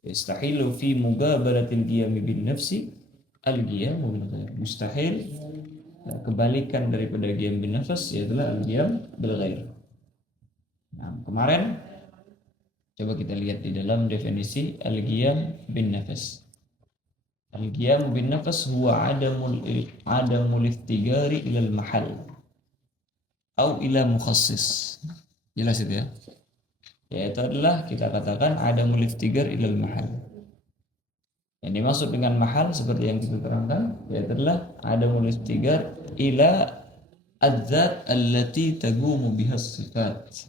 Yastahilu fi mugabaratil qiyami bin nafsi al-qiyamu bil ghair. Mustahil kebalikan daripada qiyam bin nafs yaitu al-qiyam bil ghair. Nah, kemarin coba kita lihat di dalam definisi al-qiyam bin nafs. Al-qiyam bin nafs huwa adamul iftigari ila al-mahal atau ila mukhassis. Jelas itu ya. Yaitu adalah kita katakan adamul iftigar ila al-mahal. Yang dimaksud dengan mahal seperti yang kita terangkan yaitu adalah adamul iftigar ila adzat allati tagumu biha sifat.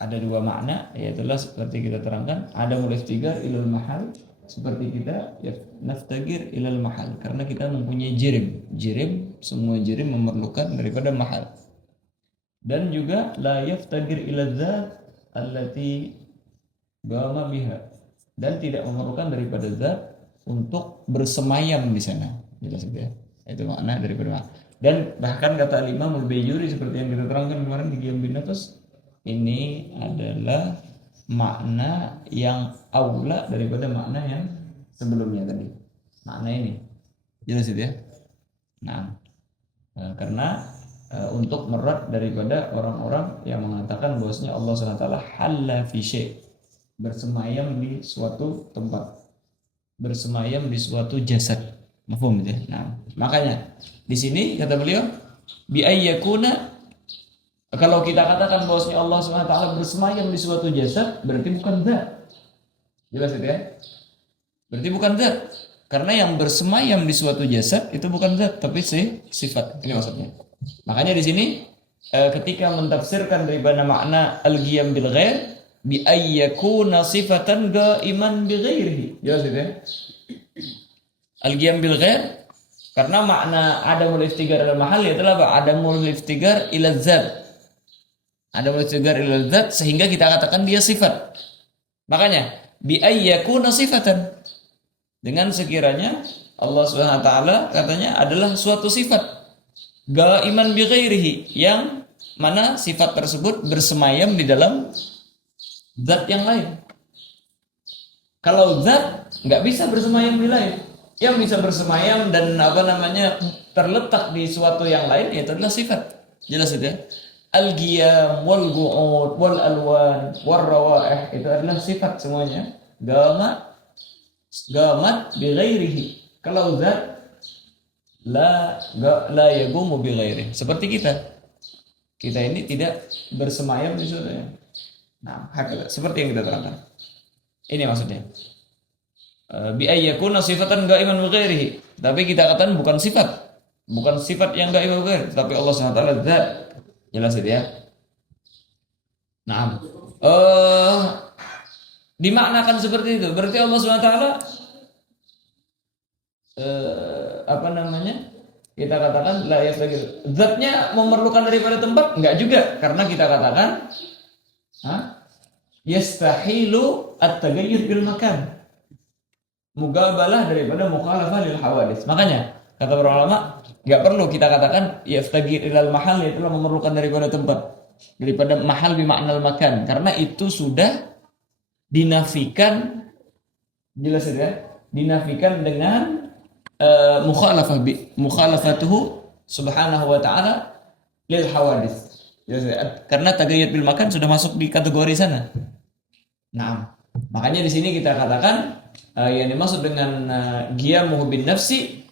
Ada dua makna yaitu seperti kita terangkan adamul iftigar ila al-mahal seperti kita ya naftagir ila al-mahal karena kita mempunyai jirim semua jirim memerlukan daripada mahal. Dan juga la yaftagir ila dzat allati gama biha dan tidak memerlukan daripada zat untuk bersemayam di sana. Jelas ya. Itu makna daripada makna. Dan bahkan kata Imam Al-Baijuri seperti yang kita terangkan kemarin di Qiyam bin Nafs, ini adalah makna yang aula daripada makna yang sebelumnya tadi. Makna ini. Jelas ya. Nah, karena untuk merat daripada orang-orang yang mengatakan bahwasanya Allah SWT halla fi syai', bersemayam di suatu tempat, bersemayam di suatu jasad. Mafhum ya? Nah, makanya di sini kata beliau bi ayyakuna, kalau kita katakan bahwasanya Allah SWT bersemayam di suatu jasad berarti bukan zat. Jelas itu ya? Berarti bukan zat. Karena yang bersemayam di suatu jasad itu bukan zat tapi sifat. Ini maksudnya. Makanya di sini ketika mentafsirkan daripada makna al-qiyam bil ghair bi ayyakuna sifatan qaiman bi ghairihi. Jelas itu ya? Al-qiyam bil ghair karena makna adamul iftigar ila mahal yaitu apa? Adamul iftigar ila zat. Adamul iftigar ila zat sehingga kita katakan dia sifat. Makanya bi ayyakuna sifatan, dengan sekiranya Allah Subhanahu wa taala katanya adalah suatu sifat qaiman bi ghairihi yang mana sifat tersebut bersemayam di dalam zat yang lain. Kalau zat nggak bisa bersemayam di lain, yang bisa bersemayam dan terletak di suatu yang lain itu adalah sifat. Jelas itu ya? Al-qiyam wal qu'ud wal alwan wal rawaih itu adalah sifat semuanya. Gamat bi ghairihi. Kalau zat la yagumu bi ghairihi. Seperti kita ini tidak bersemayam di suatu yang. Nah, seperti yang kita terangkan. Ini maksudnya. Bi ayyakuna sifatan qaiman bi ghairihi. Tapi kita katakan bukan sifat. Bukan sifat yang qaiman bi ghairihi, tapi Allah Subhanahu wa taala zat. Jelas itu ya. Nah, dimaknakan seperti itu. Berarti Allah Subhanahu wa taala kita katakan la yastagir. Zatnya memerlukan daripada tempat? Enggak juga, karena kita katakan yastahilu at-taghayyur bil makan. Mugabalah daripada mukhalafah lil hawadits. Makanya kata para ulama enggak perlu kita katakan yastagir ilal mahal, yaitu memerlukan daripada tempat, daripada mahal bi maknal makan, karena itu sudah dinafikan. Jelas ya? Dinafikan dengan mukhalafatuhu subhanahu wa ta'ala lil hawadits. Karena tagayyud bil makan sudah masuk di kategori sana. Nah, makanya di sini kita katakan yang dimaksud dengan qiyamuhu bin nafsi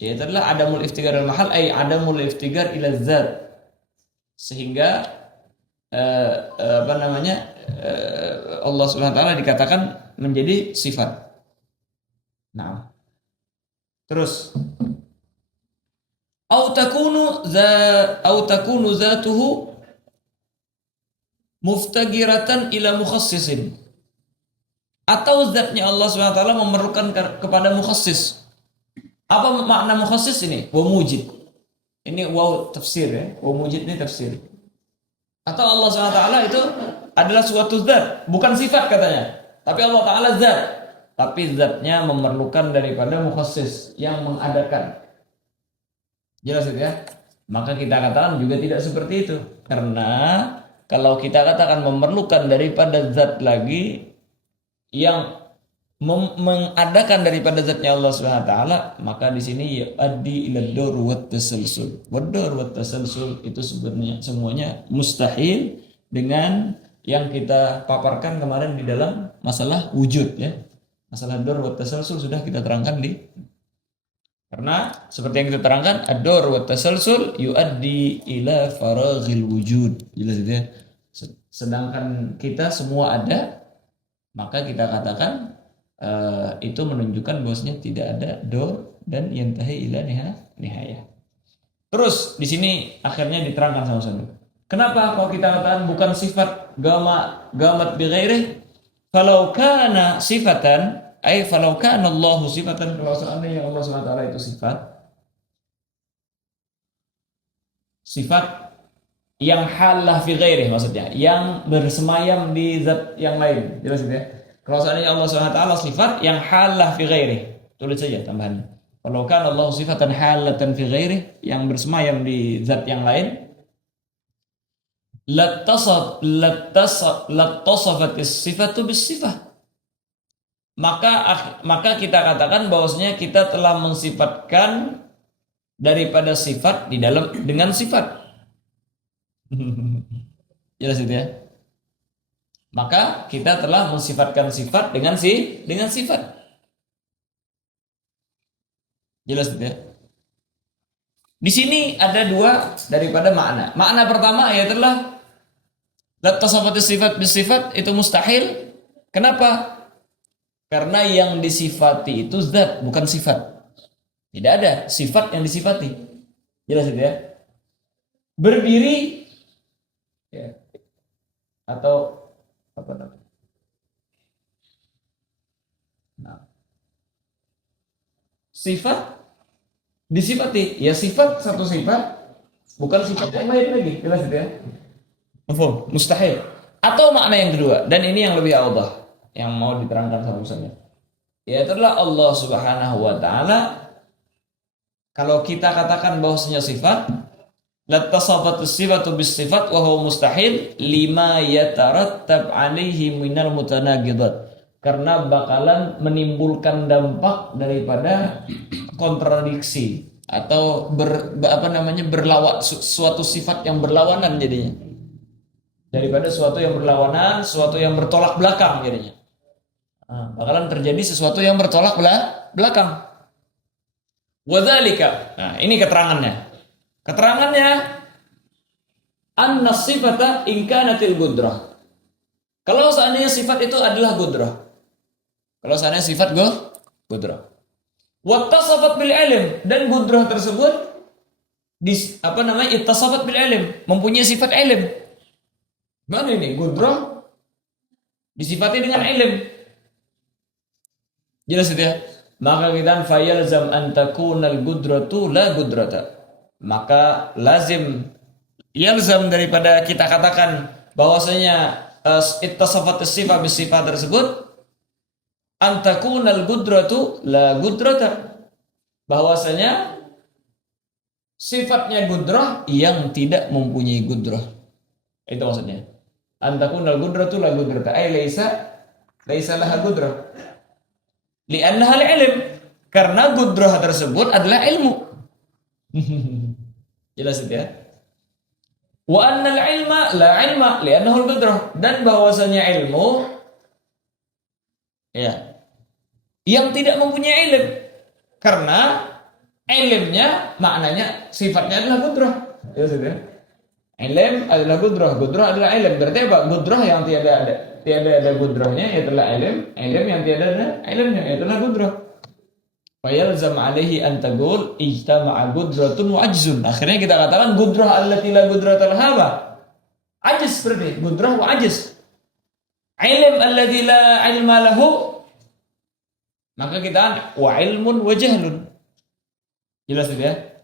yaitu adalah adamul iftigar al mahal ay adamul iftigar ila zat. Sehingga Allah Subhanahu wa taala dikatakan menjadi sifat. Nah, terus au takunu zatuhu muftagiratan ila mukhassisin, atau zatnya Allah SWT memerlukan kepada mukhassis. Apa makna mukhassis ini? Wa mujid. Ini waw tafsir ya. Wa mujid ini tafsir. Atau Allah SWT itu adalah suatu zat, bukan sifat katanya. Tapi Allah Ta'ala zat, tapi zatnya memerlukan daripada mukhassis yang mengadakan. Jelas itu ya? Maka kita katakan juga tidak seperti itu. Karena kalau kita katakan memerlukan daripada zat lagi yang mengadakan daripada zatnya Allah Subhanahu wa taala, maka di sini yuaddi ila ad-dur wa tasalsul. Wad-dur wa tasalsul itu sebenarnya semuanya mustahil dengan yang kita paparkan kemarin di dalam masalah wujud ya. Masalah dur wa tasalsul sudah kita terangkan karena seperti yang kita terangkan ad-dur wa tasalsul yuaddi ila faraghil wujud. Jelas itu ya. Sedangkan kita semua ada, maka kita katakan itu menunjukkan bahwasanya tidak ada dor dan yantahi ila nihayah. Terus di sini akhirnya diterangkan sama-sama. Kenapa kalau kita katakan bukan sifat gamat bi ghairih? Falau kana sifatan ay falau kana Allah sifatan, kalau seandainya Allah SWT itu sifat yang halah fi ghairih, maksudnya yang bersemayam di zat yang lain. Jelas ya? Kalau seandainya Allah SWT sifat yang halah fi ghairih, tulis saja tambahannya. Kalau kan Allah sifatan halatan fi ghairih, yang bersemayam di zat yang lain, lattasafatis sifatu bis sifah. Maka kita katakan bahwasanya kita telah mensifatkan daripada sifat di dalam dengan sifat. Jelas itu ya? Maka kita telah mensifatkan sifat dengan sifat. Jelas ya? Di sini ada dua daripada makna. Makna pertama adalah la tasawwutus sifat bis sifat itu mustahil. Kenapa? Karena yang disifati itu zat, bukan sifat. Tidak ada sifat yang disifati. Jelas ya? Berdiri ya, atau apa namanya? Nah, sifat disifati, ya sifat satu sifat, bukan sifat yang lain lagi. Jelas ya? Mustahil. Atau makna yang kedua, dan ini yang lebih awdah, yang mau diterangkan sama Ustaznya, yaitu adalah Allah Subhanahu wa taala. Kalau kita katakan bahwasanya sifat, lattasafatus sifatu bis sifat wa huwa mustahil lima yatarattab alaihi minal mutanaqidat, karena bakalan menimbulkan dampak daripada kontradiksi atau suatu sifat yang berlawanan jadinya, daripada suatu yang berlawanan, suatu yang bertolak belakang jadinya. Bakalan terjadi sesuatu yang bertolak belakang. Wadzalika. Nah, ini keterangannya. Anna sifata in kanatil gudrah. Kalau seandainya sifat itu adalah gudrah. Kalau seandainya sifat gudrah. Wattasafat bil ilm, dan gudrah tersebut ittasafat bil ilm, mempunyai sifat ilm. Mana ini gudrah disifati dengan ilm. Jelas itu ya? Maka kita fayalzam an takunal gudratu la gudrata. Maka lazim yalzam daripada kita katakan bahwasanya ittasafat sifat bis sifat tersebut antakunal gudratu la gudrata, bahwasanya sifatnya gudrah yang tidak mempunyai gudrah. Itu maksudnya antakunal gudratu la gudrata ay laisa laha gudrah li'annaha al-ilm, karena gudrah tersebut adalah ilmu. Jelas itu ya? Wa annal ilma la ilma li'annahu al-gudrah, dan bahwasanya ilmu ya yang tidak mempunyai ilm, karena ilmnya maknanya sifatnya adalah gudrah. Jelas itu ya? Ilm adalah gudrah adalah ilm. Berarti apa? Gudrah yang tiada ada gudrahnya itulah ilm yang tiada ada ilmnya itulah gudrah. Fayalzam alaihi an taqul ijtama'a gudratun wa ajzun. Akhirnya kita katakan gudrah allati la gudrata laha, ajiz, berarti gudrah wa ajiz. Ilm alladzi la ilma lahu, maka kita wa ilmun wa jahlun. Jelas itu ya?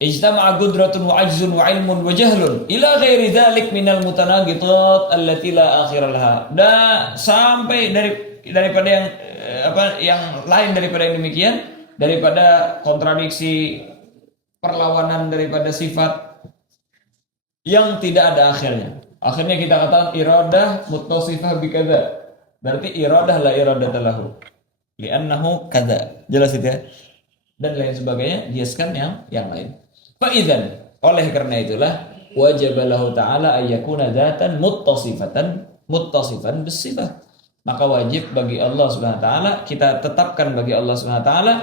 Ijtama'a gudratun wa ajzun wa ilmun wa jahlun ila ghairi dzalik minal mutanaqitat allati la akhira laha. Dan sampai daripada yang lain daripada yang demikian, daripada kontradiksi, perlawanan daripada sifat yang tidak ada akhirnya. Akhirnya kita katakan iradah muttasifah bikadza. Berarti iradah la iradata lahu. Li'annahu kadza. Jelas itu ya. Dan lain sebagainya, jelaskan yang lain. Fa idzan, oleh karena itulah wajib lahu ta'ala ayyakuna dzatan muttasifan bisifah. Maka wajib bagi Allah Subhanahu wa taala, kita tetapkan bagi Allah Subhanahu wa taala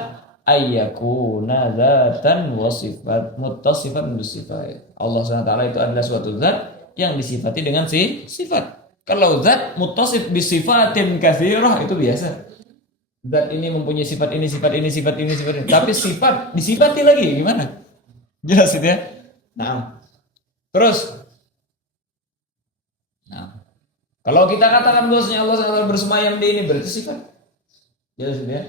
ayyakuna dzatan wa sifat muttasifan bisifat. Allah Subhanahu wa taala itu adalah suatu zat yang disifati dengan sifat. Kalau zat muttasif bisifatin katsirah itu biasa. Zat ini mempunyai sifat ini, sifat ini, sifat ini, sifat ini. Tapi sifat disifati lagi gimana? Jelas itu ya. Nah, terus, nah, kalau kita katakan bahwasanya Allah SWT bersemayam di ini berarti sifat. Jelas itu ya.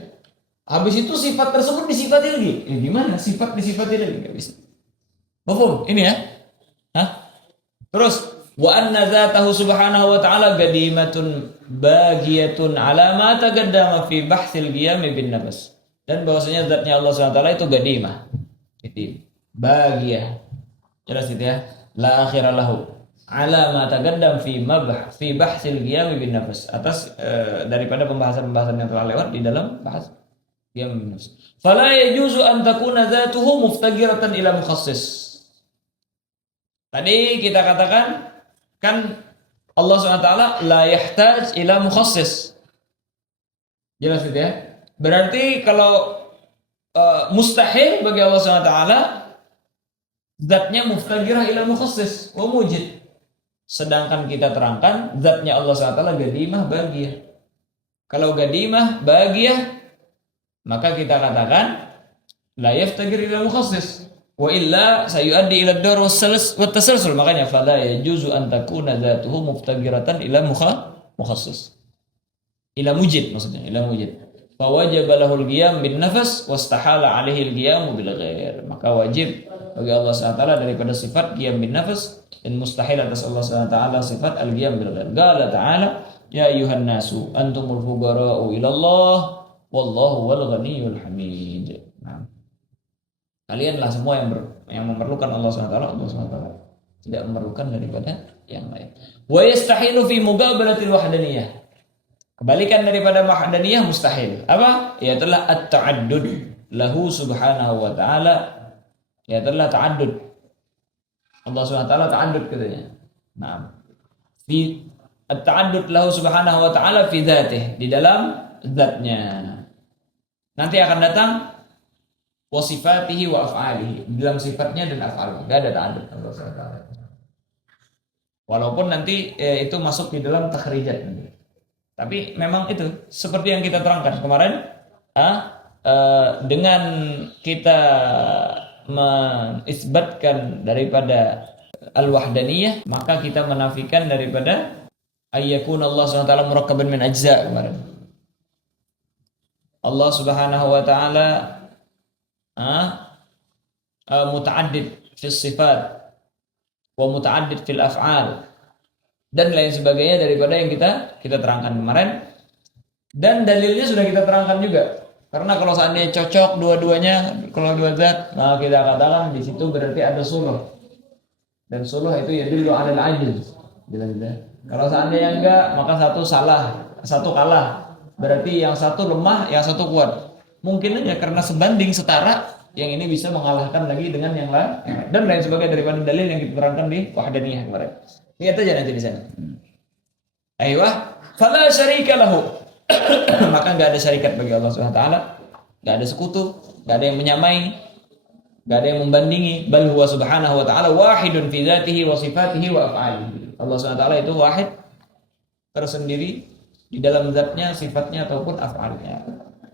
Habis itu sifat tersebut disifati lagi. Gimana? Sifat disifati lagi nggak bisa. Mafhum? Ini ya. Hah? Terus wa anna dzatahu subhanahu wa ta'ala qadimatun bagiyatun ala ma taqaddama fi bahthil qiyam bin nafs. Dan bahwasanya zatnya Allah Subhanahu wa taala itu qadimah. Itu bagiyah. Jelas itu ya. La akhira lahu. Ala ma taqaddam fi bahthil qiyam bin nafs. Atas daripada pembahasan-pembahasan yang telah lewat di dalam bahas qiyam bin nafs. Fala yajuzu an takuna dzatuhu muftaqiratan ila mukhassis. Tadi kita katakan kan Allah SWT la yahtaj ila mukhassis. Jelas itu ya. Berarti kalau mustahil bagi Allah SWT zatnya muftaqirah ila mukhassis wa mujid. Sedangkan kita terangkan zatnya Allah SWT gadimah bagiyah. Kalau gadimah bagiyah maka kita katakan la yaftaqir ila mukhassis. Wa illa sayuaddi ila ad-dar wat-tasalsul. Makanya fala yajuzu an takuna dzatuhu muftaqiratan ila mukhassis. Ila mujid maksudnya, ila mujid. Fa wajaba lahul qiyam bin nafas wastahala alaihi al-qiyam bil ghair. Maka wajib bagi Allah SWT daripada sifat qiyam bin nafas dan mustahil atas Allah SWT sifat al-qiyam bil ghair. Qala ta'ala ya ayuhan nasu antumul fuqara'u ila Allah wallahu wal ghaniyyul hamid. Kalianlah semua yang memerlukan Allah SWT. Allah SWT tidak memerlukan daripada yang lain. Wa yastahilu fi muqabalatil wahdaniyah. Kebalikan daripada wahdaniyah mustahil. Apa? Ya telah at-ta'addud lahu subhanahu wa ta'ala. Ya telah ta'addud. Allah SWT ta'addud katanya. Nah, fi at-ta'addud lahu subhanahu wa ta'ala fi dzatih, di dalam zatnya. Nanti akan datang wa sifatihi wa af'alihi, dalam sifatnya dan af'alnya. Enggak ada ta'addud Allah SWT. Walaupun nanti itu masuk di dalam takhrijat nanti. Tapi memang itu seperti yang kita terangkan kemarin, dengan kita mengisbatkan daripada al-wahdaniyah, maka kita menafikan daripada ayyakun Allah SWT murakkaban min ajza kemarin. Allah Subhanahu wa taala muta'addid fil sifat wa muta'addid fil af'al dan lain sebagainya daripada yang kita terangkan kemarin, dan dalilnya sudah kita terangkan juga. Karena kalau seandainya cocok dua-duanya, kalau dua zat, nah kita katakan di situ berarti ada suluh, dan suluh itu yadullu 'alal 'ajz. Kalau seandainya enggak, maka satu salah, satu kalah. Berarti yang satu lemah, yang satu kuat. Mungkin aja karena sebanding setara, yang ini bisa mengalahkan lagi dengan yang lain dan lain sebagainya daripada dalil yang kita terangkan di wahdaniyah kemarin. Lihat aja nanti di sana. Aiyah, fala syarika lahu. Maka enggak ada syarikat bagi Allah Subhanahu wa taala, enggak ada sekutu, enggak ada yang menyamai, enggak ada yang membandingi. Bal huwa subhanahu wa taala wahidun fi dzatihi wa sifatihi wa af'alihi. Allah Subhanahu wa taala itu wahid, tersendiri di dalam zatnya, sifatnya ataupun af'alnya.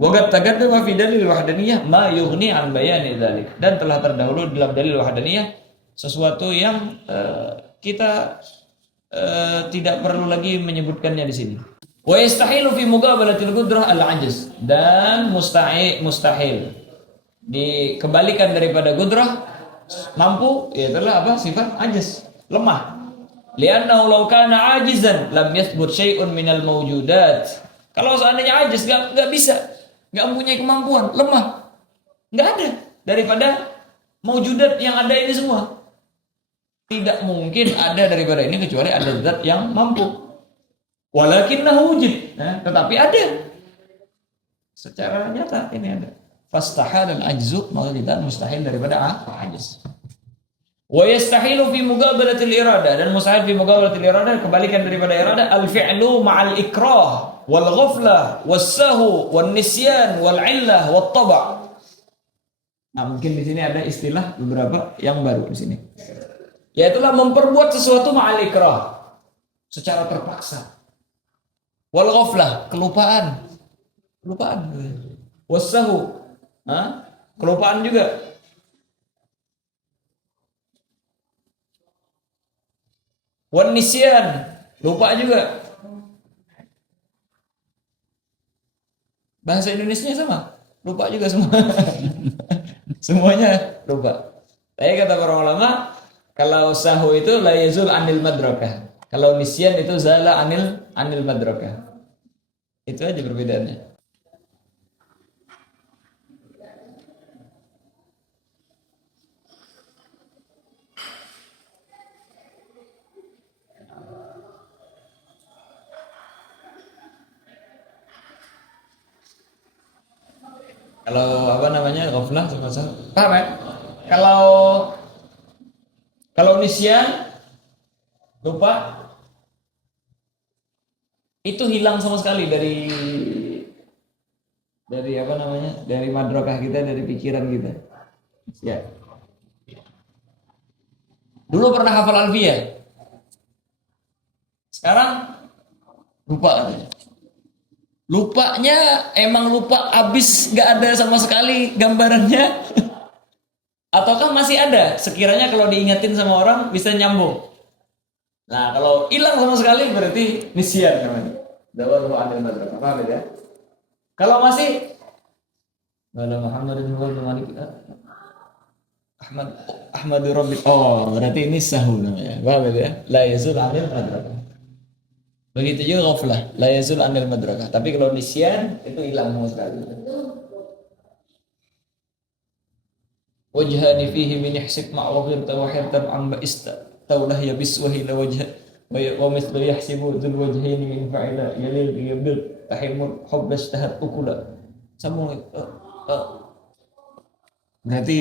Wa qad taqaddama fi dalil wahdaniyah ma yughni an bayani dzalik. Dan telah terdahulu dalam dalil wahdaniyah sesuatu yang kita tidak perlu lagi menyebutkannya di sini. Wa yastahilu fi muqabalatil qudrah al-'ajz. Dan mustahil dikembalikan daripada qudrah mampu, ya itulah apa? Sifat ajz, lemah. Li'annahu law kana 'ajizan lam yathbut syai'un minal mawjudat. Kalau seandainya ajiz enggak bisa, enggak mempunyai kemampuan, lemah, enggak ada daripada mawjudat yang ada ini semua. Tidak mungkin ada daripada ini kecuali ada zat yang mampu. Walakinnahu wujud. Nah, tetapi ada. Secara nyata ini ada. Fastahal dan ajzu, maka kita mustahil daripada ajiz. Wa yastahilu fi muqabalatil irada, dan mustahil fi muqabalatil irada, kebalikan daripada irada, al-fi'lu ma'al ikrah wal ghaflah was-sahwu wan nisyan wal 'illah wat taba'. Nah, mungkin di sini ada istilah beberapa yang baru di sini. Yaitulah memperbuat sesuatu ma'al ikrah, secara terpaksa. Wal ghaflah, kelupaan. Was-sahwu, kelupaan juga. Wan nisyan, lupa juga. Bahasa Indonesia sama, lupa juga semua. Semuanya lupa. Tapi kata para ulama, kalau sahu itu la yazul anil madrakah. Kalau nisyan itu zala anil madrakah. Itu aja perbedaannya. Kalau apa namanya ghaflah sama salah. Paham ya? Kalau nisyan lupa itu hilang sama sekali dari apa namanya? Dari madrakah kita, dari pikiran kita. Ya. Dulu pernah hafal alfiyah. Sekarang lupa. Lupanya emang lupa abis, gak ada sama sekali gambarannya. Ataukah masih ada? Sekiranya kalau diingetin sama orang bisa nyambung. Nah, kalau hilang sama sekali berarti nisyan namanya. Dawal mu'adil madrakah. Paham ya? Kalau masih wala Muhammadin Ahmadu Rabbi. Oh, berarti ini sahu namanya. Paham ya? La yazul anil madrakah. Begitu juga ghaflah, la yazul anil madrakah. Tapi kalau nisyan itu hilang sama sekali. Wajhani fihi min ihsib ma'wahir tawahirtan amba ista taulah yabis wahila wajh wa mithlu yahsibu dzul wajhaini min fa'ila yalil yabil tahimul hubbas tahat ukula. Sambung. Berarti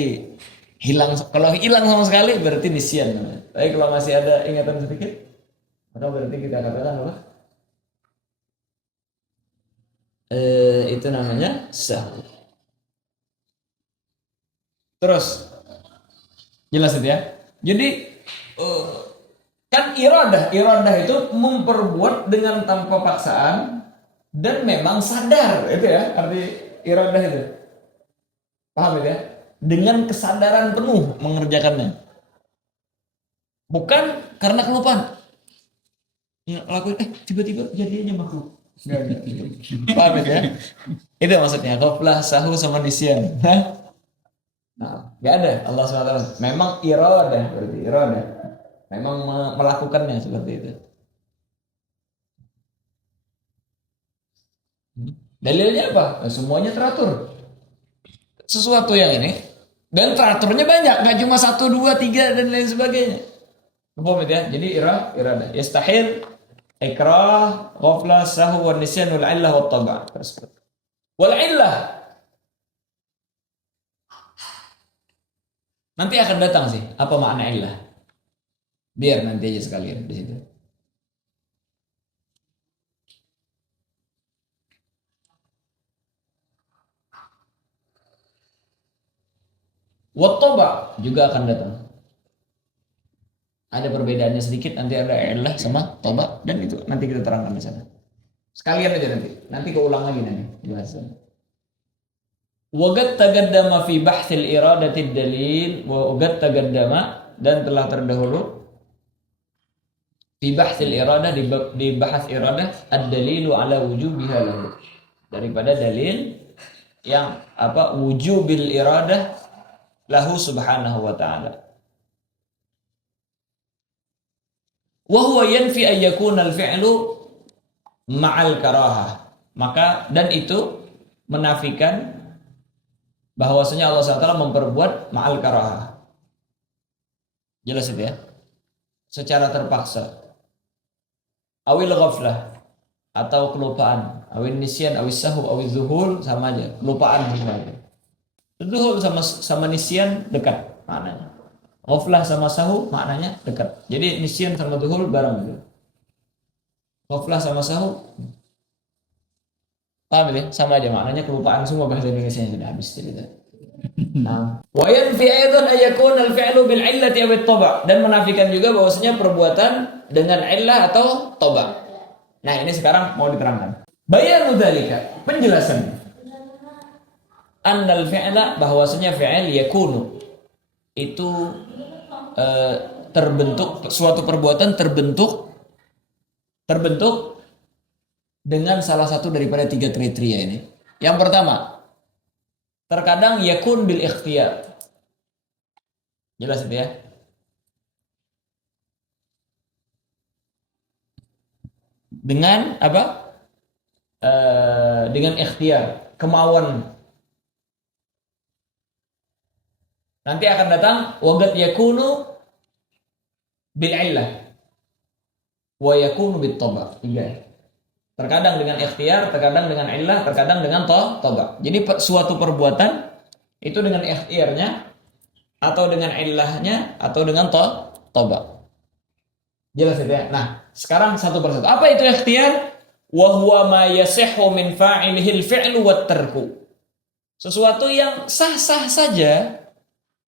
hilang. Kalau hilang sama sekali berarti nisyan. Tapi kalau masih ada ingatan sedikit, maka berarti kita katakan apa? Itu namanya sahwu. Terus jelas itu ya. Jadi kan iradah itu memperbuat dengan tanpa paksaan dan memang sadar, itu ya arti iradah itu. Paham ya? Dengan kesadaran penuh mengerjakannya. Bukan karena kelupaan. Ya, lakuin tiba-tiba jadinya makruh. Paham ya? Itu maksudnya ghaflah, sahu sama nisyan. Nah, nggak ada Allah SWT. Memang iradah, berarti iradah. Memang melakukannya seperti itu. Dalilnya apa? Nah, semuanya teratur. Sesuatu yang ini dan teraturnya banyak, nggak cuma 1, 2, 3 dan lain sebagainya. Paham ya? Jadi iradah. Yastahil, ikrah, ghaflah, sahu, wan nisyan, wal illah, wat taba'. Wal illah nanti akan datang sih. Apa makna illah? Biar nanti aja sekalian di situ. Wat taba' juga akan datang. Ada perbedaannya sedikit, nanti ada illah sama taba' dan itu nanti kita terangkan di sana. Sekalian aja nanti keulang lagi nanti bahasannya. Waqad taqaddama fi bahthil iradati dalil wa waqad taqaddama dan telah terdahulu fi bahthil iradah di bahas iradah ad-dalilu ala wujubiha lahu, daripada dalil yang apa wujubil iradah lahu subhanahu wa ta'ala. Wa huwa yanfi an yakuna al-fi'lu ma'al karahah. Maka dan itu menafikan bahwasanya Allah SWT memperbuat ma'al karahah. Jelas itu ya? Secara terpaksa. Awil ghaflah. atau kelupaan. Awin nisyan, awis sahu, awis zuhul sama aja. Kelupaan sama aja. Zuhul sama nisyan dekat maknanya. Ghaflah sama sahu maknanya dekat. Jadi nisyan sama zuhul bareng gitu. Ghaflah sama sahu paham ya? Sama aja maknanya, kelupaan semua bahasa Indonesia sudah habis cerita. Nah, wa yanfi aidan ay yakuna al-fi'lu bil 'illati aw at-taba', dan menafikan juga bahwasanya perbuatan dengan illah atau toba. Nah, ini sekarang mau diterangkan. Bayanu dzalika, penjelasan. Annal fi'la, bahwasanya fi'il yakunu itu terbentuk, suatu perbuatan terbentuk dengan salah satu daripada tiga kriteria ini. Yang pertama, terkadang yakun bil ikhtiyar. Jelas itu ya? Dengan apa? Dengan ikhtiar, kemauan. Nanti akan datang wagat yakunu bil illah wa yakunu bit toba. Tiga. Terkadang dengan ikhtiar, terkadang dengan illah, terkadang dengan toba. Jadi suatu perbuatan itu dengan ikhtiarnya, atau dengan illahnya, atau dengan toba. Jelas itu ya? Nah, sekarang satu persatu. Apa itu ikhtiar? Wa huwa ma yasihhu min fa'ilihi al-fi'lu wat tarku. Sesuatu yang sah-sah saja,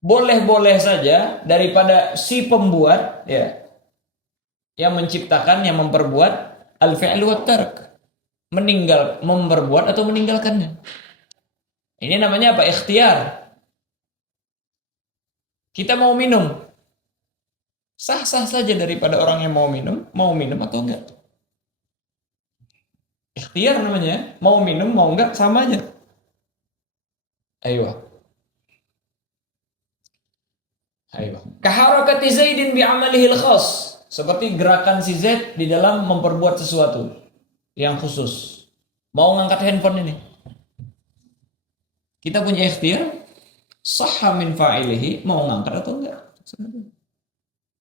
boleh-boleh saja daripada si pembuat, ya, yang menciptakan, yang memperbuat, al-fi'lu wat tark, memperbuat atau meninggalkannya. Ini namanya apa? Ikhtiar. Kita mau minum, sah-sah saja daripada orang yang mau minum atau enggak. Ikhtiar namanya, mau minum mau enggak sama aja. Ayo. Kaharakati Zaidin bi amalihi al-khas, seperti gerakan si Zaid di dalam memperbuat sesuatu yang khusus. Mau ngangkat handphone ini, kita punya ikhtiar, sahha min fa'ilihi, mau ngangkat atau enggak.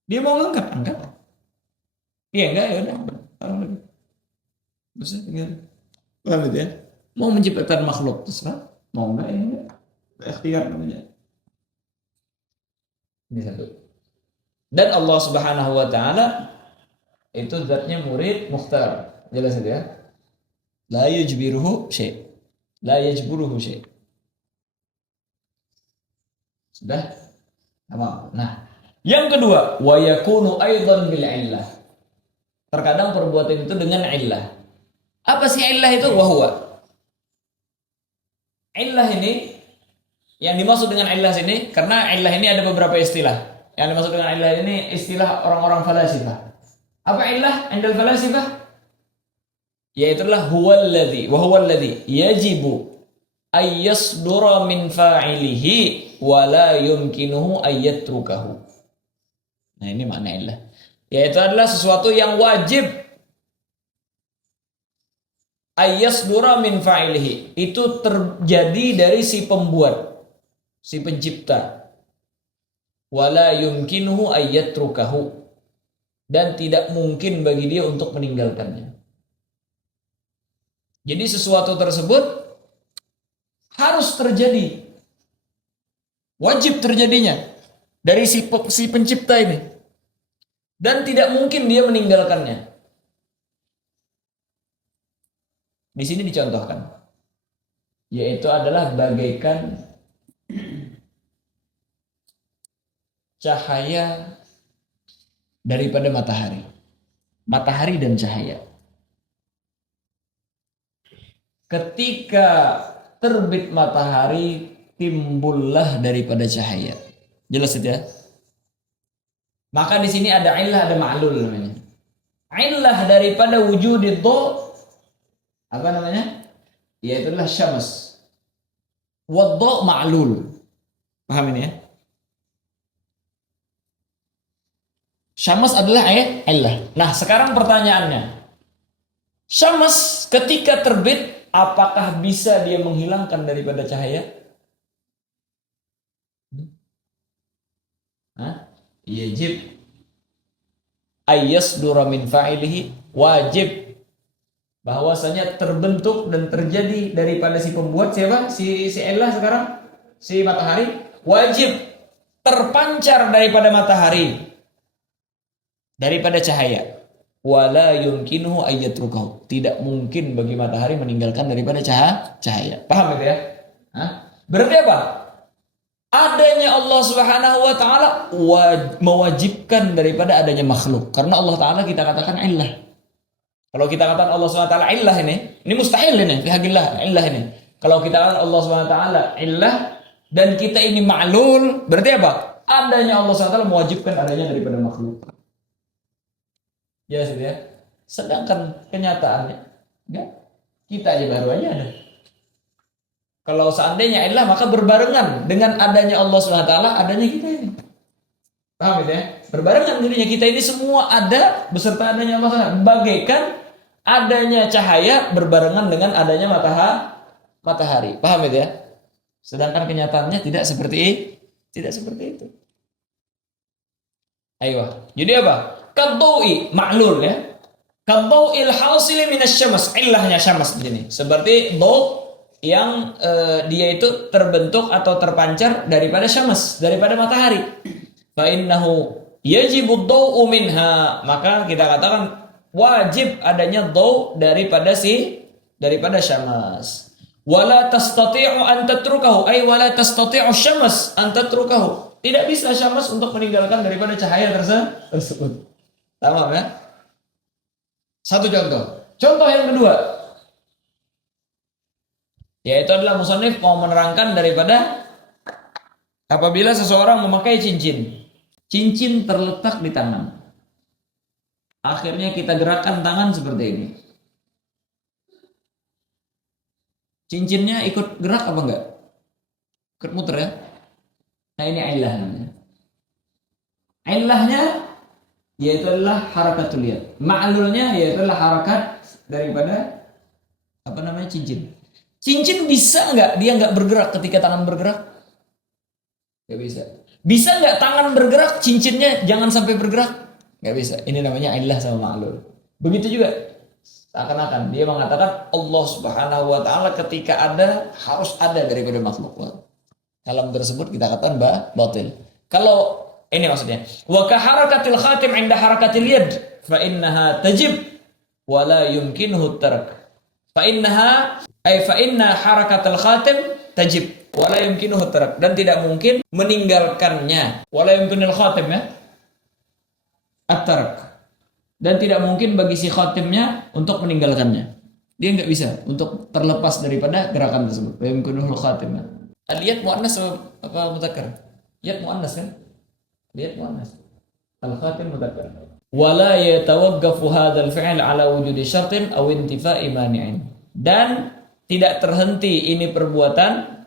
Dia mau angkat. Dia enggak, ya udah. Bisa tinggal. Paham itu ya? Mau menciptakan makhluk terserah, mau enggak ya enggak. Ikhtiar namanya. Ini satu. Dan Allah Subhanahu wa taala itu zatnya murid mukhtar. Jelas itu ya? La yujbiruhu syai'. La yajburuhu syai'. Sudah? Nah, yang kedua, wa yakunu aidan bil illah. Terkadang perbuatan itu dengan illah. Apa sih illah itu? Wahwa. Illah ini, yang dimaksud dengan illah sini, karena illah ini ada beberapa istilah. Yang dimaksud dengan illah ini istilah orang-orang falasifah. Apa illah indal falasifah? Yaitulah huwallazi wa huwallazi yajibu ay yasdura min fa'ilihi wa la yumkinuhu ay yatrukahu. Nah, ini makna illah. Yaitu adalah sesuatu yang wajib ay yasdura min fa'ilihi. Itu terjadi dari si pembuat, si pencipta. Wa la yumkinuhu ay yatrukahu. Dan tidak mungkin bagi dia untuk meninggalkannya. Jadi sesuatu tersebut harus terjadi, wajib terjadinya dari si pencipta ini, dan tidak mungkin dia meninggalkannya. Di sini dicontohkan, yaitu adalah bagaikan cahaya daripada matahari dan cahaya. Ketika terbit matahari, timbullah daripada cahaya. Jelas itu ya? Maka di sini ada illah, ada ma'lul namanya. Illah daripada wujudid dha, apa namanya? Yaitu adalah syams. Wad dha ma'lul. Paham ini ya? Syams adalah illah. Nah, sekarang pertanyaannya. Syams ketika terbit, apakah bisa dia menghilangkan daripada cahaya? Yajib ayyasdura min fa'ilihi, wajib bahwasanya terbentuk dan terjadi daripada si pembuat siapa? Si Allah sekarang, si matahari wajib terpancar daripada matahari, daripada cahaya. Wala yumkinuhu ayyatrukahu. Tidak mungkin bagi matahari meninggalkan daripada cahaya. Paham itu ya? Hah? Berarti apa? Adanya Allah Subhanahu wa taala mewajibkan daripada adanya makhluk. Karena Allah taala kita katakan illah. Kalau kita katakan Allah Subhanahu wa taala illah ini mustahil ini, bihaqillah illah ini. Kalau kita katakan Allah Subhanahu wa taala illah dan kita ini ma'lul, berarti apa? Adanya Allah Subhanahu wa taala mewajibkan adanya daripada makhluk. Jelas ya. Sedangkan kenyataannya enggak. Kita aja baru aja ada. Kalau seandainya Allah maka berbarengan dengan adanya Allah SWT adanya kita ini. Paham ya? Berbarengan dirinya kita ini semua ada beserta adanya Allah SWT. Bagaikan adanya cahaya berbarengan dengan adanya matahari. Paham ya? Sedangkan kenyataannya tidak seperti itu. Ayo. Jadi apa? Kadau'i ma'lul ya. Kadau'il hasili minasyams. Illahnya syams di sini. Seperti dau yang dia itu terbentuk atau terpancar daripada syams, daripada matahari. Fa innahu yajibu dau minha. Maka kita katakan wajib adanya dau daripada syams. Wala tastati'u an tatrukahu, ay wala tastati'u syams an tatrukahu. Tidak bisa syams untuk meninggalkan daripada cahaya tersebut. Tamam ya? Satu contoh. Contoh yang kedua, yaitu adalah musannif mau menerangkan daripada apabila seseorang memakai cincin. Cincin terletak di tangan. Akhirnya kita gerakkan tangan seperti ini. Cincinnya ikut gerak apa enggak? Ikut muter ya? Nah ini illah namanya. Illahnya yaitu adalah harakatul yad. Ma'lulnya yaitu adalah harakat daripada cincin. Cincin bisa nggak dia nggak bergerak ketika tangan bergerak? Nggak bisa. Bisa nggak tangan bergerak, cincinnya jangan sampai bergerak? Nggak bisa. Ini namanya illah sama ma'lul. Begitu juga seakan-akan dia mengatakan Allah Subhanahu wa taala ketika ada harus ada daripada makhluk. Kalam tersebut kita katakan batil. Kalau ini maksudnya, wa ka harakatil khatim 'inda harakatil yad fa innaha tajib wa la yumkinuhu tark. Fa inna harakatul khatim tajib wa la yumkinuhu tark, dan tidak mungkin meninggalkannya. Wa la yumkinul khatim ya at-tark, dan tidak mungkin bagi si khatimnya untuk meninggalkannya. Dia enggak bisa untuk terlepas daripada gerakan tersebut. Wa yumkinul khatim. Aliyat muannas apa mudzakkar? Yad muannas kan? Lihat muannas. Al-khatim mudzakkar. Wala yatawaqqafu hadzal fi'l ala wujudi syartin aw intifa'i mani'in. Dan tidak terhenti ini perbuatan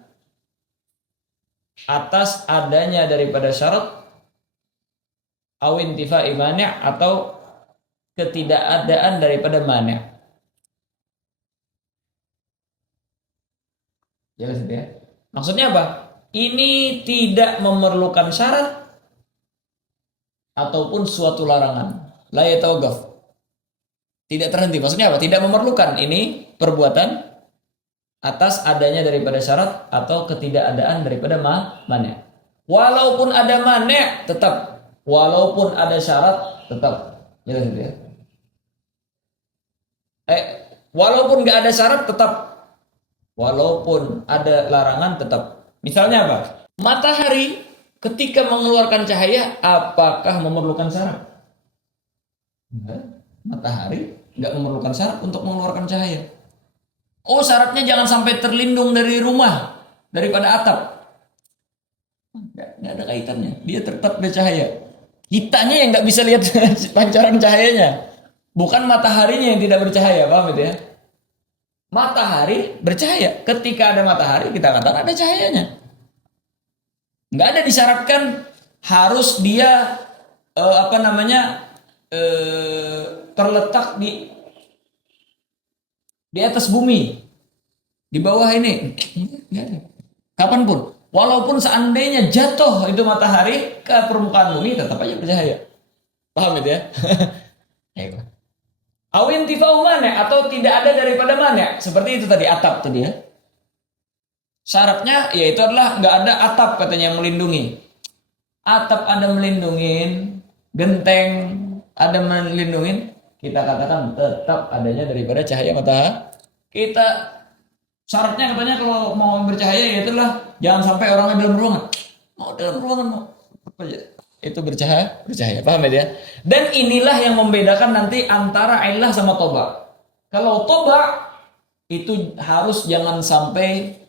atas adanya daripada syarat aw intifa'i mani' atau ketidakadaan daripada mani'. Jelas itu ya? Maksudnya apa? Ini tidak memerlukan syarat ataupun suatu larangan. La yatawaqqaf. Tidak terhenti. Maksudnya apa? Tidak memerlukan ini perbuatan atas adanya daripada syarat atau ketidakadaan daripada mani'. Walaupun ada mani' tetap. Walaupun ada syarat tetap. Jelas itu ya? Walaupun nggak ada syarat tetap. Walaupun ada larangan tetap. Misalnya apa? Matahari ketika mengeluarkan cahaya, apakah memerlukan syarat? Enggak. Matahari enggak memerlukan syarat untuk mengeluarkan cahaya. Oh, syaratnya jangan sampai terlindung dari rumah, daripada atap. Enggak ada kaitannya. Dia tetap bercahaya. Kitanya yang enggak bisa lihat pancaran cahayanya. Bukan mataharinya yang tidak bercahaya, paham itu ya? Matahari bercahaya. Ketika ada matahari, kita katakan ada cahayanya. Nggak ada disyaratkan harus dia terletak di atas bumi, di bawah ini. Nggak ada. Kapanpun, walaupun seandainya jatuh itu matahari ke permukaan bumi, tetap aja bercahaya. Paham itu ya? Awin tifau mane, atau tidak ada daripada mane. Seperti itu tadi atap tadi ya. Syaratnya yaitu adalah nggak ada atap katanya yang melindungi. Atap ada melindungin, genteng ada melindungin, kita katakan tetap adanya daripada cahaya matahari. Kita syaratnya katanya kalau mau bercahaya yaitu adalah jangan sampai orangnya dalam ruangan. Mau dalam ruangan mau apa aja. Itu bercahaya, paham ya? Dan inilah yang membedakan nanti antara illah sama toba. Kalau toba itu harus jangan sampai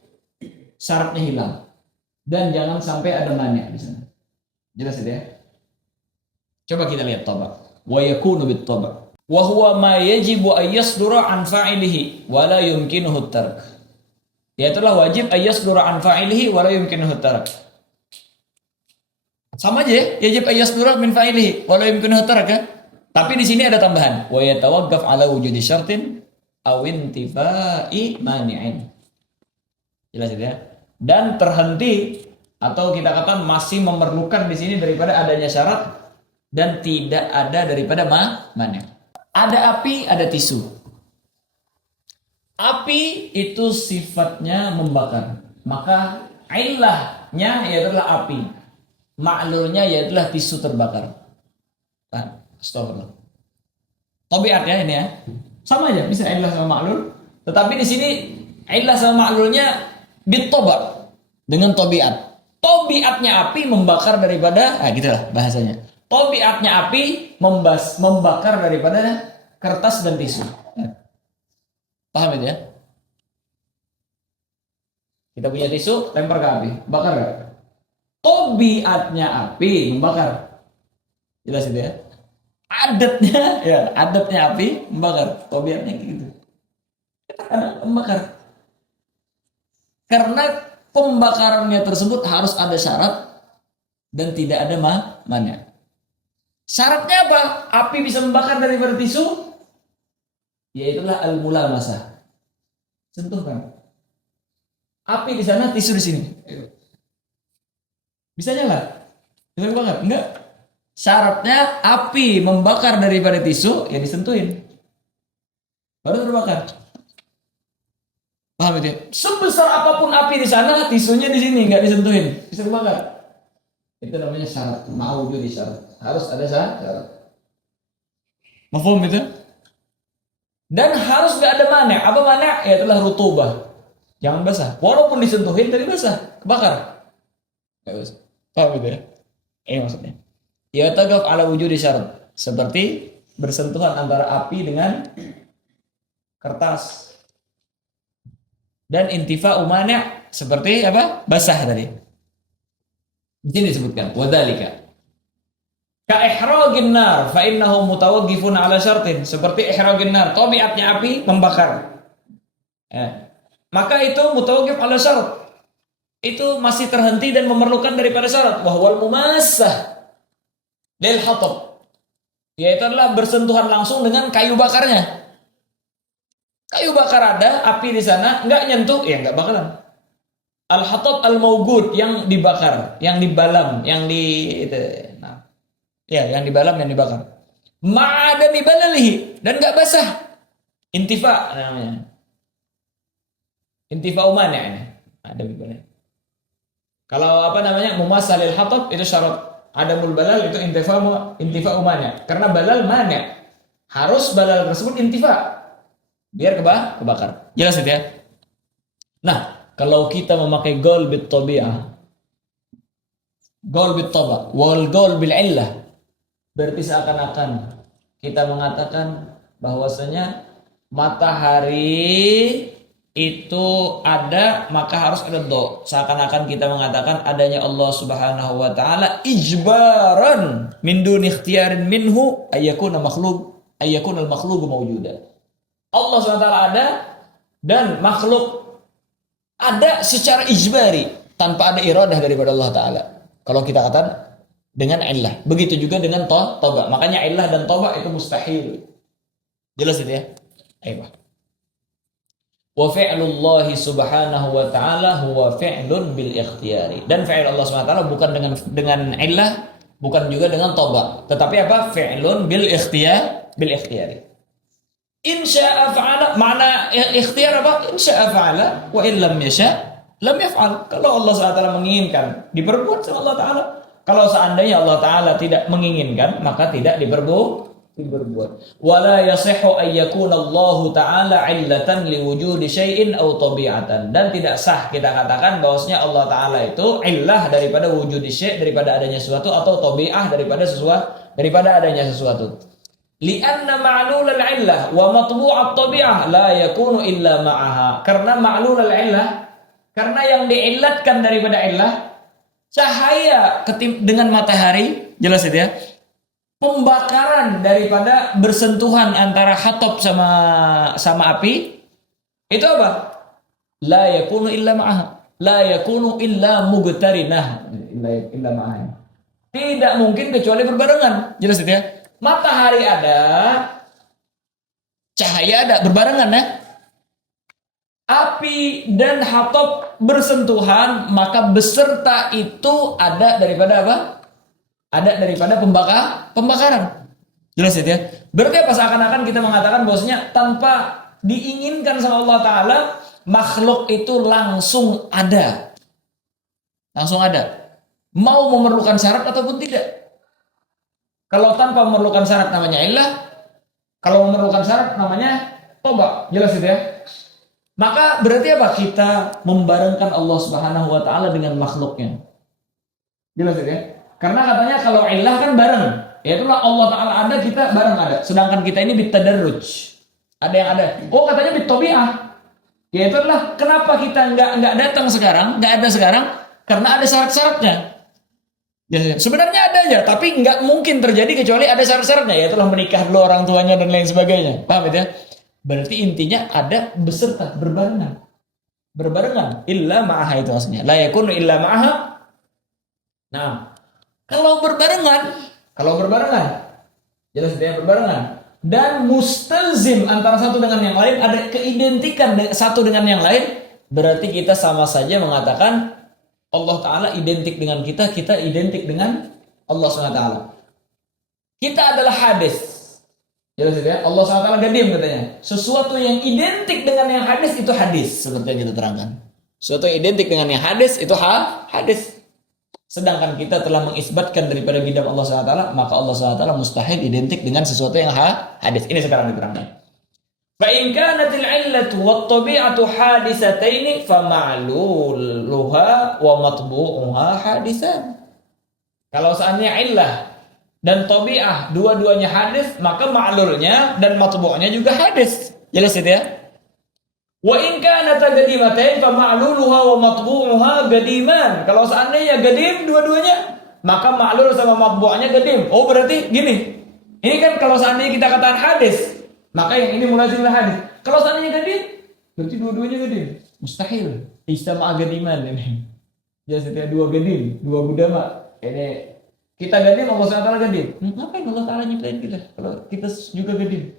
syaratnya hilang dan jangan sampai ada mania di sana. Jelas itu ya? Coba kita lihat toba. Wa yakunu bit toba. Wa huwa ma yajibu an yasdura an fa'ilihi wa la yumkinuhu tark. Yaitulah wajib an yasdura an fa'ilihi wa la yumkinuhu tark. Sama aja ya, yajib ayyasdura min fa'ilihi walau yumkinuhu taraka. Tapi di sini ada tambahan, wa yatawaqqaf ala wujudi syartin aw intifa'i mani'in. Jelas ya? Dan terhenti atau kita katakan masih memerlukan di sini daripada adanya syarat dan tidak ada daripada mani'. Ada api, ada tisu. Api itu sifatnya membakar. Maka illahnya adalah api. Ma'lulnya adalah tisu terbakar. Astagfirullah. Tabiat ya ini ya. Sama aja bisa illah sama ma'lul. Tetapi di sini illah sama ma'lulnya bitoba dengan tabiat. Tabiatnya api membakar daripada gitulah bahasanya. Tabiatnya api membakar daripada kertas dan tisu. Paham ya? Kita punya tisu, lempar ke api, bakar gak? Tabiatnya api membakar. Jelas itu ya? Adatnya api membakar. Tabiatnya gitu. Kita membakar. Karena pembakarannya tersebut harus ada syarat dan tidak ada mania. Syaratnya apa? Api bisa membakar daripada tisu, yaitulah al-mulamasah. Sentuh kan? Api di sana, tisu di sini. Bisa nyala? Bisa banget? Enggak. Syaratnya api membakar daripada tisu, ya disentuhin. Baru terbakar. Paham itu? Sebesar apapun api di sana, tisunya di sini nggak disentuhin, bisa terbakar. Itu namanya syarat. Ma'wujud di syarat. Harus ada syarat. Mafhum itu? Dan harus nggak ada mana. Apa mana? Ya itulah rutubah. Jangan basah. Walaupun disentuhin tadi basah, kebakar. Nggak basah. Paham itu ya? Maksudnya. Ya tagaf ala wujudi syarat. Seperti bersentuhan antara api dengan kertas. Dan intifa umana seperti apa? Basah tadi. Di sini disebutkan wadzalika ka ihraqin nar fa innahu mutawaqqifun ala syartin. Seperti ihraqin nar, tabiatnya api membakar. Maka itu mutawaqqif ala syarat. Itu masih terhenti dan memerlukan daripada syarat. Wahwal mumassah lil hatab, yaitu adalah bersentuhan langsung dengan kayu bakarnya. Kayu bakar ada, api di sana, enggak nyentuh, ya enggak bakaran. Al hatab al mawgud, yang dibakar, yang dibalam, yang dibalam dan dibakar. Ma'adami balalihi, dan enggak basah. Intifa namanya. Intifa uman ya ini. Ada balal. Kalau apa namanya mumasalil hatab itu syarat. Adamul balal itu intifa umanya. Karena balal mana? Harus balal tersebut intifa. Biar kebakar. Jelas itu ya? Nah, kalau kita memakai gol bit tabi'ah, gol bit taba, wal gol bil illah, berarti seakan-akan kita mengatakan bahwasanya matahari itu ada, maka harus ada do. Seakan-akan kita mengatakan adanya Allah Subhanahu wa taala ijbaran min duni ikhtiyarin minhu ayyakuna al makhluq mawjuda. Allah Subhanahu wa taala ada dan makhluk ada secara ijbari tanpa ada iradah daripada Allah taala. Kalau kita katakan dengan illah, begitu juga dengan toba. Makanya illah dan toba itu mustahil. Jelas itu ya? Ayo. Wa fi'lullahi subhanahu wa ta'ala huwa fi'lun bil ikhtiyari. Dan fi'il Allah subhanahu wa ta'ala bukan dengan illah, bukan juga dengan toba, tetapi apa? Fi'lun bil ikhtiyari. In syaa fa'ala, makna ikhtiar apa? In syaa fa'ala wa in lam yasha lam yaf'al. Kalau Allah SWT menginginkan, diperbuat sama Allah Ta'ala. Kalau seandainya Allah Ta'ala tidak menginginkan, maka tidak diperbuat. Wala yasihhu an yakuna Allah Ta'ala illatan liwujudi syai'in aw tabi'atan. Dan tidak sah kita katakan bahwasanya Allah Ta'ala itu illah daripada wujudi syai', daripada adanya sesuatu, atau tabi'ah daripada adanya sesuatu. Lianna ma'lul al-illah wa matbu'at tabi'ah la yakunu illa ma'aha. Karena ma'lul al-illah, karena yang diillatkan daripada illah, cahaya dengan matahari, jelas itu ya. Pembakaran daripada bersentuhan antara hatab sama api, itu apa? La yakunu illa ma'aha. La yakunu illa mugtarinah. Illa ma'aha. Tidak mungkin kecuali berbarengan, jelas itu ya. Matahari ada, cahaya ada, berbarengan ya. Api dan hatab bersentuhan, maka beserta itu ada daripada apa? Ada daripada pembakaran. Jelas ya? Berarti apa? Seakan-akan kita mengatakan bahwasanya tanpa diinginkan sama Allah Ta'ala, makhluk itu langsung ada. Langsung ada. Mau memerlukan syarat ataupun tidak. Kalau tanpa memerlukan syarat namanya illah, kalau memerlukan syarat namanya toba, jelas itu ya. Maka berarti apa? Kita membarengkan Allah Subhanahu wa Ta'ala dengan makhluknya. Jelas itu ya. Karena katanya kalau illah kan bareng, yaitulah Allah Ta'ala ada, kita bareng ada. Sedangkan kita ini bitadarruj. Ada yang ada. Oh, katanya bitabi'ah. Yaitu adalah kenapa kita nggak datang sekarang, nggak ada sekarang, karena ada syarat-syaratnya. Ya, sebenarnya ada aja, tapi nggak mungkin terjadi kecuali ada syarat-syaratnya, yaitulah menikah dulu orang tuanya dan lain sebagainya. Paham ya? Berarti intinya ada beserta, berbarengan. Illa ma'aha itu maksudnya. La yakunu illa ma'aha. Nah, kalau berbarengan, jelas dia berbarengan. Dan mustalzim antara satu dengan yang lain, ada keidentikan satu dengan yang lain, berarti kita sama saja mengatakan Allah Ta'ala identik dengan kita, kita identik dengan Allah SWT. Kita adalah hadis. Jelas ya? Allah SWT gadim katanya. Sesuatu yang identik dengan yang hadis itu hadis. Seperti yang kita terangkan. Sesuatu yang identik dengan yang hadis itu hadis. Sedangkan kita telah mengisbatkan daripada gidam Allah SWT, maka Allah SWT mustahil identik dengan sesuatu yang hadis. Ini sekarang diterangkan. فَإِنْ كَانَتِ الْعِلَّةُ وَالطَّبِيعَةُ حَادِثَتَيْنِ فَمَعْلُولُهَا وَمَطْبُوعُهَا حَادِثًا. Kalau seandainya illah dan tabi'ah dua-duanya hadis, maka ma'lulnya dan matbu'nya juga hadis. Jelas itu ya? وَإِنْ كَانَتَ غَدِيمَتَيْنِ فَمَعْلُولُهَا وَمَطْبُوعُهَا غَدِيمًا. Kalau seandainya gadim dua-duanya, maka ma'lul sama matbu'nya gadim. Oh, berarti gini. Ini kan kalau seandainya kita katakan hadis, maka yang ini mulazimlah hadis. Kalau seandainya gadim, berarti dua-duanya gadim. Mustahil. Istama'a gadiman ini. Ya setiap dua gadim, dua budama. Ini kita gadim, Allah SWT gadim. Ngapain Allah Ta'ala nyiptain kita? Kalau kita juga gadim.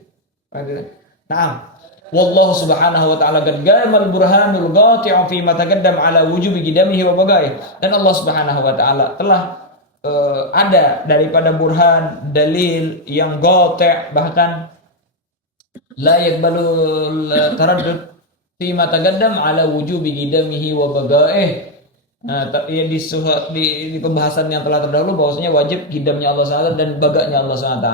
Nah, wallahu subhanahu wa ta'ala qad gamal burhanul qati'u fi ma taqaddam ala wujubi qidamihi wa bagaih. Dan Allah Subhanahu wa ta'ala telah ada daripada burhan, dalil yang qati', bahkan la yakbalul taraddud fi ma taqaddam ala wujubi qidamihi wa bagaih. Nah, di pembahasan yang telah terdahulu bahwasanya wajib hidamnya Allah SWT dan baganya Allah SWT.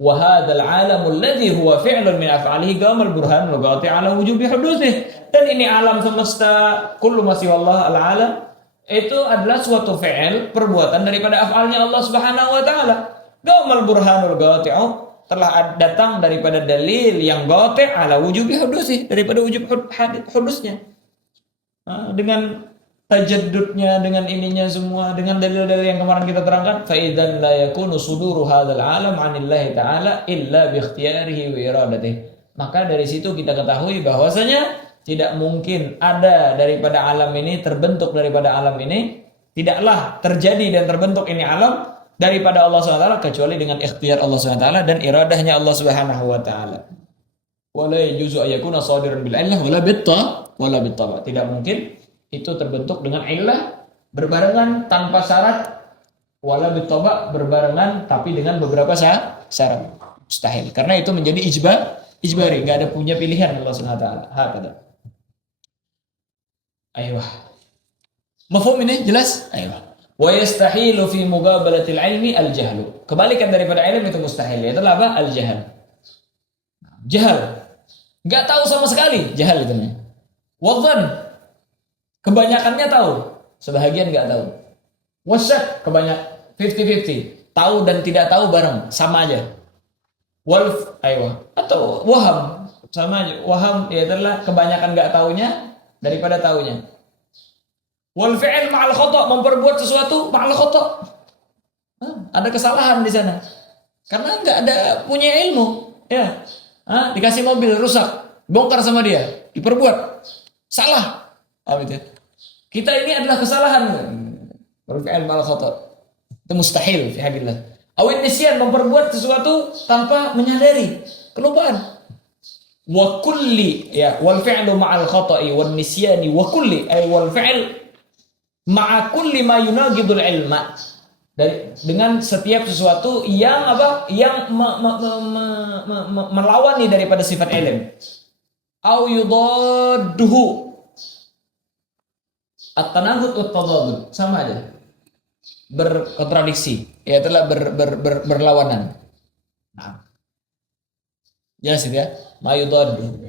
Wa hadzal alamul ladzi huwa fi'lun min af'alihi qamal burhanul qati' ala wujubi hudutsih. Dan ini alam semesta, kullu ma siwa Allah al-alam, itu adalah suatu fi'il, perbuatan daripada af'alnya Allah Subhanahu wa taala. Qamal burhanul qati' telah datang daripada dalil yang qati' ala wujubi hudutsih, daripada wujub hudusnya. Dengan tajaddudnya, dengan ininya semua, dengan dalil-dalil yang kemarin kita terangkan, fa idzan la yakunu suduru hadzal alam 'anillahi ta'ala illa bi ikhtiyarihi wa iradatihi. Maka dari situ kita ketahui bahwasanya tidak mungkin ada daripada alam ini, terbentuk daripada alam ini, tidaklah terjadi dan terbentuk ini alam daripada Allah SWT kecuali dengan ikhtiar Allah SWT dan iradahnya Allah Subhanahu wa taala. Wala yajuzu ayyakuna shadiran bil illah wala bittaba. Tidak mungkin itu terbentuk dengan illah berbarengan tanpa syarat, wala bittaba berbarengan tapi dengan beberapa syarat. Mustahil. Karena itu menjadi Ijbari, nggak ada punya pilihan Allah Subhanahu wa taala. Hakada. Ayo. Mafhum ini jelas? Ayo. Wa yastahilu fi muqabalatil ilmi al-jahlu. Kebalikan daripada ilmu itu mustahil. Itu apa? Al-jahl. Jahal. Enggak tahu sama sekali, jahal itu namanya. Wadhan. Kebanyakannya tahu, sebahagian enggak tahu. Wasyak, kebanyak 50-50. Tahu dan tidak tahu bareng, sama aja. Atau waham, sama aja. Waham ya adalah kebanyakan enggak tahunya daripada tahunya. Wal fi'il ma'al khata', memperbuat sesuatu ma'al khata'. Ada kesalahan di sana. Karena enggak ada punya ilmu, ya. Dikasih mobil rusak, bongkar sama dia, diperbuat. Salah. Kita ini adalah kesalahan. Wal fi'il ma'al khata'. Itu mustahil fi haqqillah. Awin nisyan, memperbuat sesuatu tanpa menyadari, kelupaan. Wa kulli, ya, wal fi'lu ma'al khata'i wan nisyani wa kulli, ay wal fi'l ma'a kulli ma yunaqidul ilma, dengan setiap sesuatu yang apa, yang melawani daripada sifat ilm, au yudadduhu, at-tanaqud wa tadadud, sama aja, berkontradiksi, ya telah berlawanan. Nah, jelas itu ya, ma yudaddu.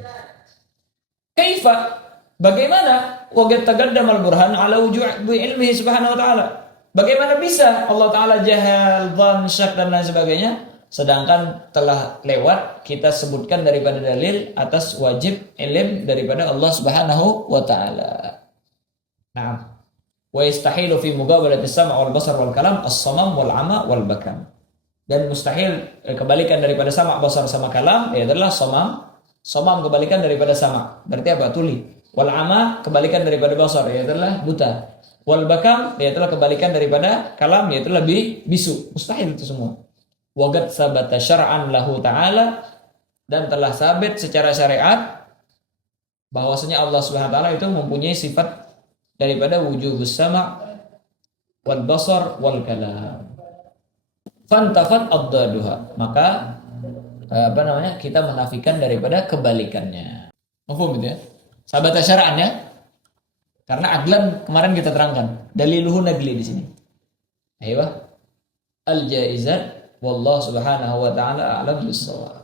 Kaifa, bagaimana? Waqad taqaddama al-burhan ala wujuh ilmihi subhanahu wa ta'ala. Bagaimana bisa Allah Ta'ala jahal, dhan, syak dan lain sebagainya, sedangkan telah lewat kita sebutkan daripada dalil atas wajib ilm daripada Allah Subhanahu wa Ta'ala. Nah, wa yastahilu fi muqabalati as-sam' wal basar wal kalam as-samam wal 'ama wal bakam. Dan mustahil kebalikan daripada sama, basar sama kalam, ya adalah samam. Samam kebalikan daripada sama. Berarti apa? Tuli. Wal 'ama kebalikan daripada basar, ya adalah buta. Wal bakam, ya itulah kebalikan daripada kalam, yaitu lebih bisu. Mustahil itu semua. Waqad sabata syar'an lahu ta'ala, dan telah sabit secara syariat bahwasanya Allah Subhanahu wa taala itu mempunyai sifat daripada wujubus sama' wal basar wal kalam. Fantafat addaduha, maka kita menafikan daripada kebalikannya. Mafhum itu ya? Sabata syar'an ya. Karena adlan kemarin kita terangkan, daliluhu nagli di sini. Ayo, al-jaizat wallahu subhanahu wa ta'ala a'lam bis-shawab.